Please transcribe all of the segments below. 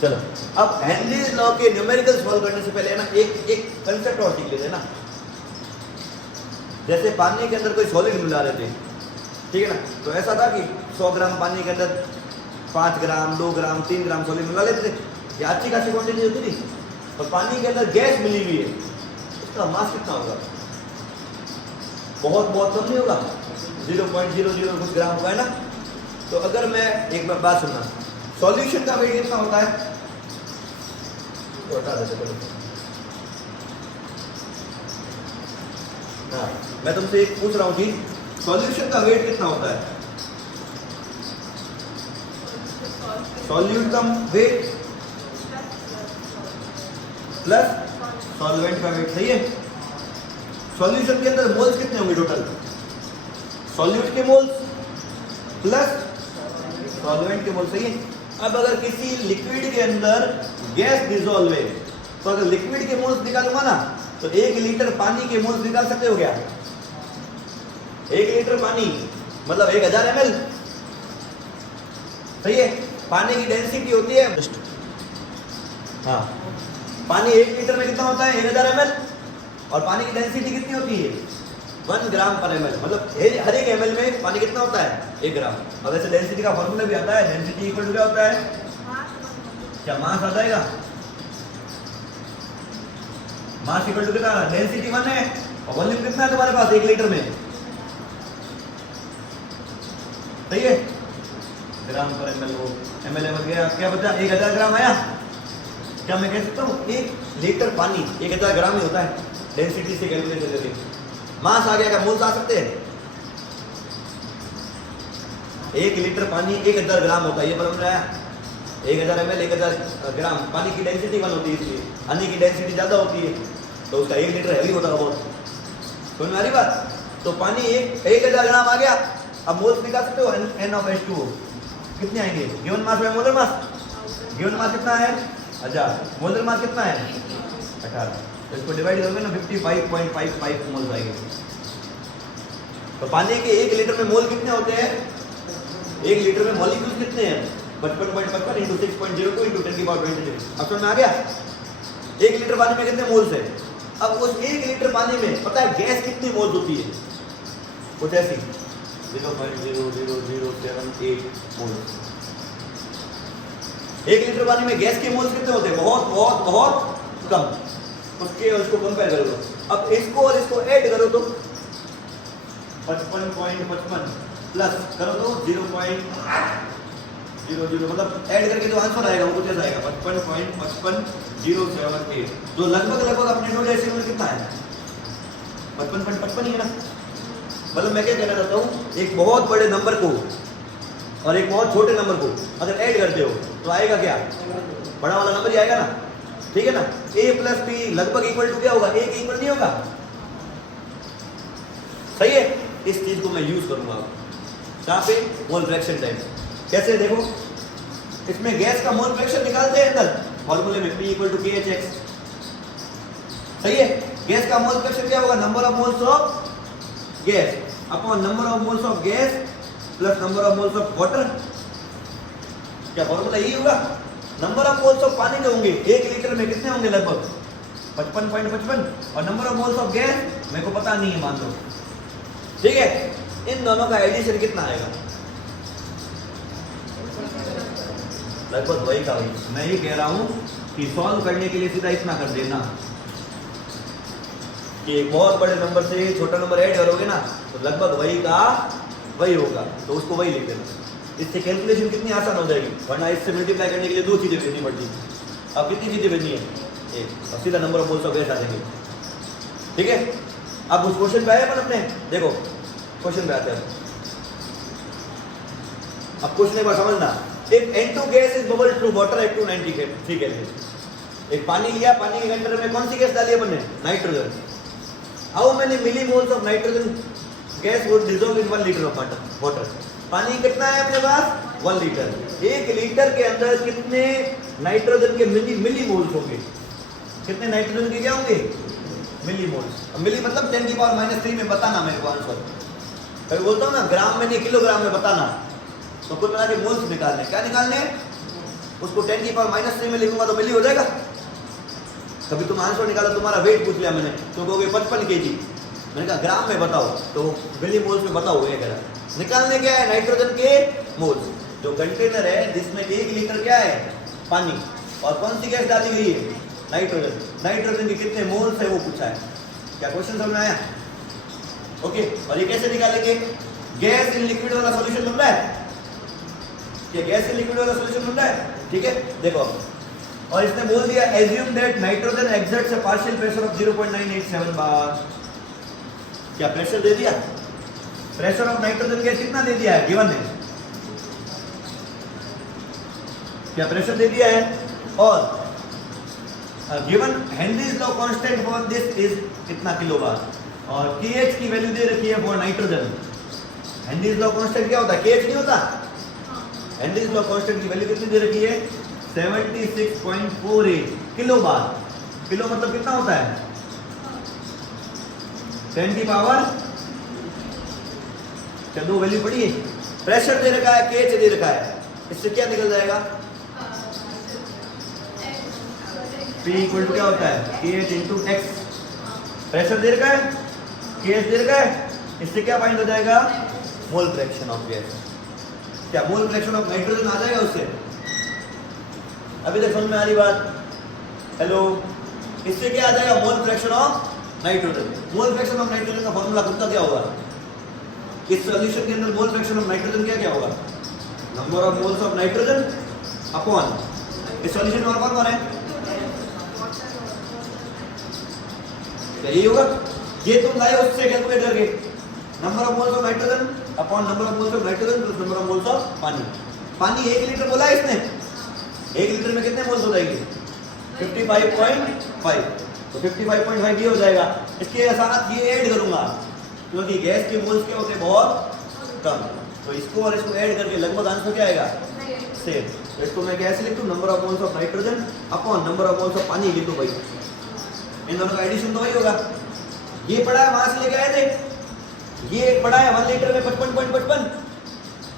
चलो अब Henry's law के न्यूमेरिकल सॉल्व करने से पहले है ना एक कंसेप्ट और सीख लेते हैं ना। जैसे पानी के अंदर कोई सॉलिड मिला रहे थे, ठीक है ना, तो ऐसा था कि 100 ग्राम पानी के अंदर 5 ग्राम 2 ग्राम 3 ग्राम सॉलिड मिला लेते थे, ये अच्छी खासी क्वांटिटी होती थी। और पानी के अंदर गैस मिली हुई है, इसका मास कितना होगा? बहुत बहुत कम नहीं होगा, 0.00 कुछ ग्राम होगा, है ना। तो अगर मैं एक बात सुनना, सॉल्यूशन का वेट कितना होता है? बता देते चलो। हाँ, मैं तुमसे एक पूछ रहा हूँ कि सॉल्यूशन का वेट कितना होता है? सॉल्यूट का वेट प्लस सॉल्वेंट का वेट, सही है। सॉल्यूशन के अंदर मोल्स कितने होंगे टोटल? सॉल्यूट के मोल्स प्लस सॉल्वेंट के मोल्स, सही है। अब अगर किसी लिक्विड के अंदर गैस डिसॉल्व है, तो अगर लिक्विड के मोल्स निकालूंगा ना, तो 1 लीटर पानी के मोल्स निकाल सकते हो क्या? 1 लीटर पानी मतलब 1000 ml, सही है। पानी की डेंसिटी होती है, हाँ, पानी 1 लीटर में कितना होता है? 1000 ml, और पानी की डेंसिटी कितनी होती है? 1 ग्राम पर ml, मतलब हर एक ml में पानी कितना होता है? 1 ग्राम। और वैसे डेंसिटी का फॉर्मूला भी आता है, डेंसिटी इक्वल टू क्या होता है? क्या मास आ जाएगा? मास इक्वल टू कितना? डेंसिटी 1 है, और वॉल्यूम कितना है तुम्हारे पास 1 लीटर में? सही है, ग्राम पर ml, वो ml में गया, क्या बचा? 1000 ग्राम आया। क्या मैं कह सकता हूँ 1 लीटर पानी 1000 ग्राम ही होता है, डेंसिटी से कैलकुलेट करके? मास आ गया, क्या मोल्स आ सकते हैं? 1 लीटर पानी 1000 ग्राम होता है, ये पता आया? 1000 ml 1000 ग्राम, पानी की डेंसिटी 1 होती है, इसलिए पानी की डेंसिटी ज़्यादा होती है, तो उसका 1 लीटर हैवी होता है बहुत। समझ में आ रही बात? तो पानी 1000 ग्राम आ गया। अब मोल्स निकाल सकते हो, NaOH2O कितने आएंगे? गिवन मास में मोलर मास, गिवन मास कितना है? 1000, मोलर मास कितना है? 18। तो इसको डिवाइड करोगे ना, 55.55 मोल्स आएंगे। तो पानी के 1 लीटर में मोल कितने होते हैं? 1 लीटर में मॉलिक्यूल्स कितने हैं? 55.55 इंटू 6.02 इंटू 10⁻23। अब समझ में आ गया? 1 लीटर पानी में कितने मोल्स है? अब उस 1 लीटर पानी में पता है गैस कितनी मोल्स होती है? कुछ ऐसी 0.00078 मोल्स। 1 लीटर पानी में गैस के मोल्स कितने होते हैं? बहुत बहुत बहुत कम। उसको कंपेयर करो, अब इसको और इसको ऐड करो तो 55.55 प्लस करो तो 0.00, मतलब ऐड करके जो आंसर आएगा वो कुछ ऐसा आएगा 55.55078, जो लगभग अपने 2 डेसिमल कितना है? 55.55 ही है ना। मतलब मैं क्या कहना चाहता हूँ, एक बहुत बड़े नंबर को और एक बहुत छोटे नंबर को अगर ऐड करते हो तो आएगा क्या? बड़ा वाला नंबर ही आएगा ना, ठीक है ना। a प्लस b लगभग इक्वल टू क्या होगा? a के इक्वल नहीं होगा, सही है। इस चीज को मैं यूज करूंगा जहां पे मोल फ्रैक्शन टाइम। कैसे देखो, इसमें गैस का मोल फ्रैक्शन निकालते हैं अंदर फॉर्मूले में, P इक्वल टू KHX, सही है। गैस का मोल फ्रैक्शन क्या होगा? Number of moles of gas upon number of moles of gas plus number of moles of water. क्या फॉर्मूला यही होगा? नंबर ऑफ मोल्स ऑफ पानी जो होंगे 1 लीटर में कितने होंगे? लगभग 55.55, और number of moles of gas मेरे को पता नहीं है, मान लो, ठीक है। इन दोनों का एडिशन कितना आएगा? लगभग वही का वही। मैं ये कह रहा हूं कि सॉल्व करने के लिए सीधा इतना कर देना कि एक बहुत बड़े नंबर से छोटा नंबर ऐड करोगे ना, तो लगभग वही का वही होगा, तो उसको वही लिख देना। इससे कैलकुलेशन कितनी आसान हो जाएगी, वरना इससे मल्टीप्लाई करने के लिए 2 चीजें भेजनी पड़ती। अब कितनी चीजें भेजनी है? 1, और सीधा number of moles of gas आ जाएंगे, ठीक है। अब उस क्वेश्चन पे आए अपन अपने, देखो क्वेश्चन पे आते हैं। अब क्वेश्चन एक बार समझना, if N2 gas is bubble to water at 293 kelvin. एक पानी लिया, पानी के कंटेनर में कौन सी गैस डाली अपन ने? Nitrogen. How many millimoles of nitrogen gas would dissolve in 1 litre of water? पानी कितना है अपने पास? 1 लीटर। 1 लीटर के अंदर कितने नाइट्रोजन के मिलीमोल्स होंगे? कितने नाइट्रोजन के क्या होंगे? मिलीमोल्स। मिली मतलब 10⁻³ में बताना मेरे को आंसर। कभी बोलता हूँ ना ग्राम में नहीं किलोग्राम में बताना, तो कुल मिला के मोल्स निकालने। क्या निकालने? उसको 10 की पावर -3 में लिखूंगा तो मिली हो जाएगा। कभी तुम आंसर निकाला, तुम्हारा वेट पूछ लिया मैंने, तो कहोगे 55 kg, मैंने कहा ग्राम में बताओ, तो मिली मोल्स में बताओ। ये कह रहा निकालने क्या है, नाइट्रोजन के मोल्स। जो कंटेनर है जिसमें 1 लीटर क्या है, पानी, और कौन सी गैस डाली गई है, नाइट्रोजन। नाइट्रोजन के कितने मोल्स है वो पूछा है। क्या क्वेश्चन समझ में आया? ओके। और ये कैसे निकालेंगे, गैस इन लिक्विड वाला सॉल्यूशन बन रहा है, ये गैस इन लिक्विड वाला सॉल्यूशन बन रहा है, ठीक है। देखो, और इसने बोल दिया assume that nitrogen exerts a partial pressure of 0.987 बार। क्या प्रेशर दे दिया, प्रेशर ऑफ नाइट्रोजन गैस कितना दे दिया है, गिवन है, क्या प्रेशर दे दिया है। और given Henry's law constant for this is कितना किलो बार, और KH की वैल्यू दे रखी है for nitrogen. Henry's law constant क्या होता है, KH नहीं होता। हेनरीज लॉ कांस्टेंट की वैल्यू कितनी दे रखी है, 76.48 किलो बार। किलो मतलब कितना होता है, 10 की पावर, क्या दो वैल्यू पड़ी है। प्रेशर दे रखा है, KH दे रखा है, इससे क्या निकल जाएगा, P इक्वल टू क्या होता है, KH इंटू एक्स। प्रेशर दे रखा है, KH दे रखा है, इससे क्या फाइंड हो जाएगा, मोल फ्रैक्शन ऑफ गैस। क्या मोल फ्रैक्शन ऑफ नाइट्रोजन आ जाएगा उससे। अभी तक समझ में आ रही बात, हेलो। इससे क्या आ जाएगा, mole fraction of nitrogen. Mole fraction of nitrogen का फॉर्मूला खुद का क्या होगा, इस सॉल्यूशन के अंदर मोल फ्रैक्शन ऑफ नाइट्रोजन क्या क्या होगा, number of moles of nitrogen upon, इस सॉल्यूशन में और कौन है, यही होगा। ये तुम लाए उससे कैलकुलेट करके, number of moles of nitrogen upon number of moles of nitrogen plus number of moles of पानी। पानी 1 लीटर बोला है इसने, 1 लीटर में कितने मोल्स हो जाएंगे, 55.5, तो 55.5 ये हो जाएगा। इसके साथ ये ऐड करूंगा क्योंकि गैस के मोल्स क्या होते हैं, बहुत कम, तो इसको और इसको ऐड करके लगभग आंसर क्या आएगा, सेम। तो इसको मैं कैसे लिख दूं, number of moles of nitrogen upon number of moles of पानी लिख दूं भाई। इन दोनों का एडिशन तो वही होगा। ये पड़ा है, वहां से लेके आए थे, ये पड़ा है 1 लीटर में 55.55,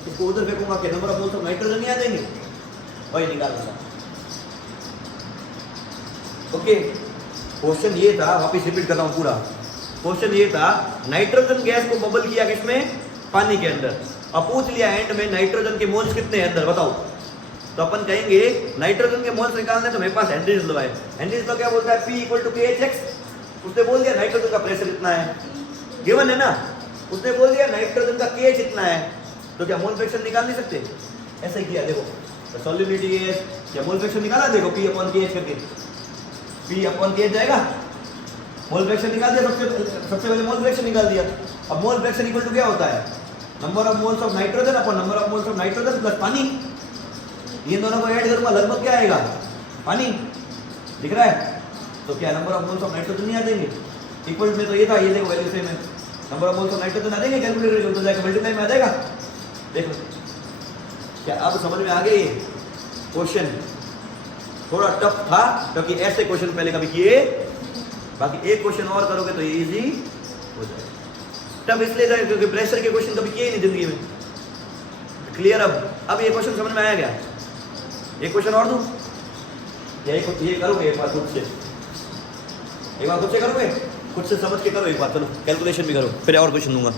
इसको उधर फेंकूंगा कि number of moles of nitrogen ही आ जाएंगे, वही निकाल दूंगा। ओके, क्वेश्चन ये था, वापस रिपीट कर रहा हूं पूरा। क्वेश्चन ये था, नाइट्रोजन गैस को बबल किया किसमें, पानी के अंदर। अब पूछ लिया एंड में नाइट्रोजन के मोल्स कितने हैं अंदर बताओ, तो अपन कहेंगे नाइट्रोजन के मोल्स निकालने तो मेरे पास हेनरीज लॉ है। हेनरीज लॉ क्या बोलता है, P इक्वल टू KH। उसने बोल दिया नाइट्रोजन का प्रेशर इतना है, गिवन है ना। उसने बोल दिया नाइट्रोजन का KH इतना है, तो क्या मोल फ्रैक्शन निकाल नहीं सकते, ऐसे किया। देखो तो सॉल्युबिलिटी गैस, क्या मोल फ्रैक्शन निकाला, देखो P अपॉन KH करके, P अपॉन KH जाएगा, मोल फ्रैक्शन निकाल दिया। सबसे पहले मोल फ्रैक्शन निकाल दिया। अब मोल फ्रैक्शन इक्वल टू क्या होता है, number of moles of nitrogen upon number of moles of nitrogen plus पानी। ये दोनों को ऐड करूंगा, लगभग क्या आएगा, पानी, दिख रहा है। तो क्या number of moles of nitrogen नहीं आ जाएंगे, इक्वल में तो ये था, ये देखो वैल्यू सेम है, number of moles of nitrogen आ जाएंगे, कैलकुलेटर करके हो जाएगा, मल्टीप्लाई में आ जाएगा। देखो क्या अब समझ में आ गई। क्वेश्चन थोड़ा टफ था क्योंकि ऐसे क्वेश्चन पहले कभी किए, बाकी एक क्वेश्चन और करोगे तो इजी हो जाएगा। टफ इसलिए जाएगा क्योंकि प्रेशर के क्वेश्चन कभी किए ही नहीं जिंदगी में। क्लियर। अब ये क्वेश्चन समझ में आया क्या, एक क्वेश्चन और दूं, ये करोगे एक बार खुद से, एक बार खुद से करोगे, खुद से समझ के करो एक बार, चलो कैलकुलेशन भी करो, फिर और क्वेश्चन दूंगा।